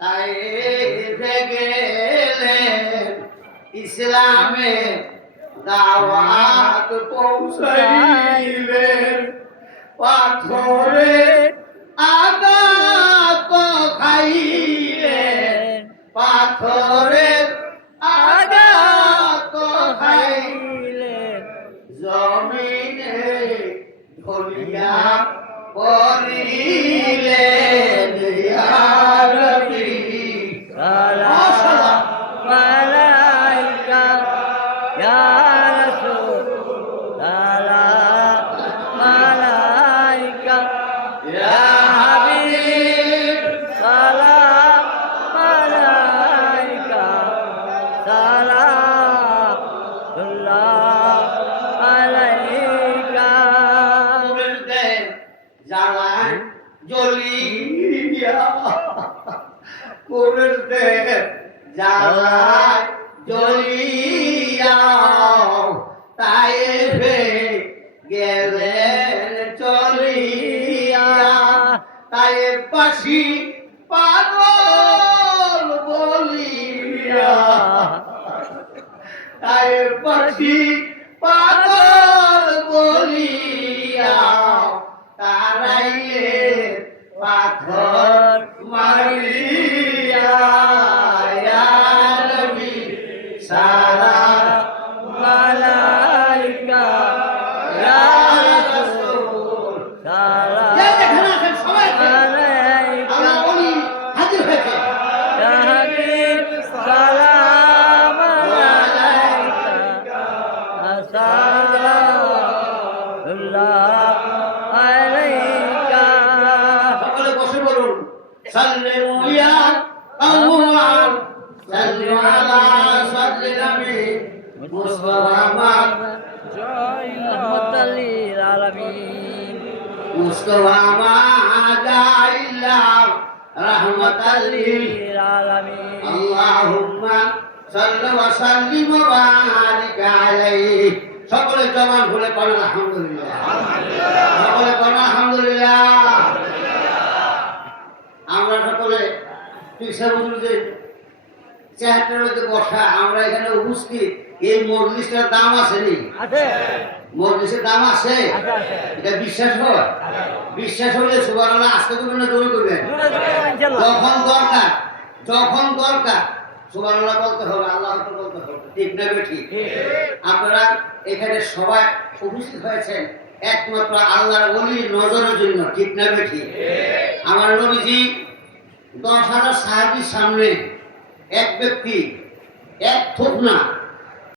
তাই গেলেন ইসলামে দাওয়াত পৌঁছাইলেন পাথরে আঘাত খাইলেন পাথরে আঘাত খাইলেন জমিনে ঢলিয়া পড়িলেন জ্বালায় জ্বলিয়া করতে জ্বালায় জ্বলিয়া তাই ভে গেলেন চলিয়া। তাই পাশি পাগল বলিয়া। তাই পাখি পাগল বলিয়া। তারাইয়ে পাথর মারিয়া সারা মালাইকা ইয়া সাল্লিমু ইয়া আল্লাহ সাল্লি আলা সাল্লি নবী মুস্তাফা রহমতাল্লিল আলামিন। মুস্তফা মা জাইল্লা রাহমাতাল্লিল আলামিন। আল্লাহুম্মা সাল্লি ওয়া সাল্লিম ওয়া বারিক আলাইহি। সকলে জবান খুলে পড়েন আলহামদুলিল্লাহ। সকলে পড়েন আলহামদুলিল্লাহ আমরা সকলে যে বসা আমরা এখানে উপস্থিত এই মজলিসটার দাম আছে। নি মজলিসের দাম আছে। এটা বিশ্বাস হয়? বিশ্বাস হলে সুবাহ আসতে করবেন। না দৌড় করবেন যখন দরকার যখন দরকার সুবহানাল্লাহ বলতে হবে আল্লাহ বলতে হবে। ঠিক না ঠিক। আপনারা এখানে সবাই উপস্থিত হয়েছেন একমাত্র আল্লাহর ওলির নজরের জন্য ঠিক না ঠিক। আমার নবীজি দশ হাজার সাহাবির সামনে এক ব্যক্তি এক থোক না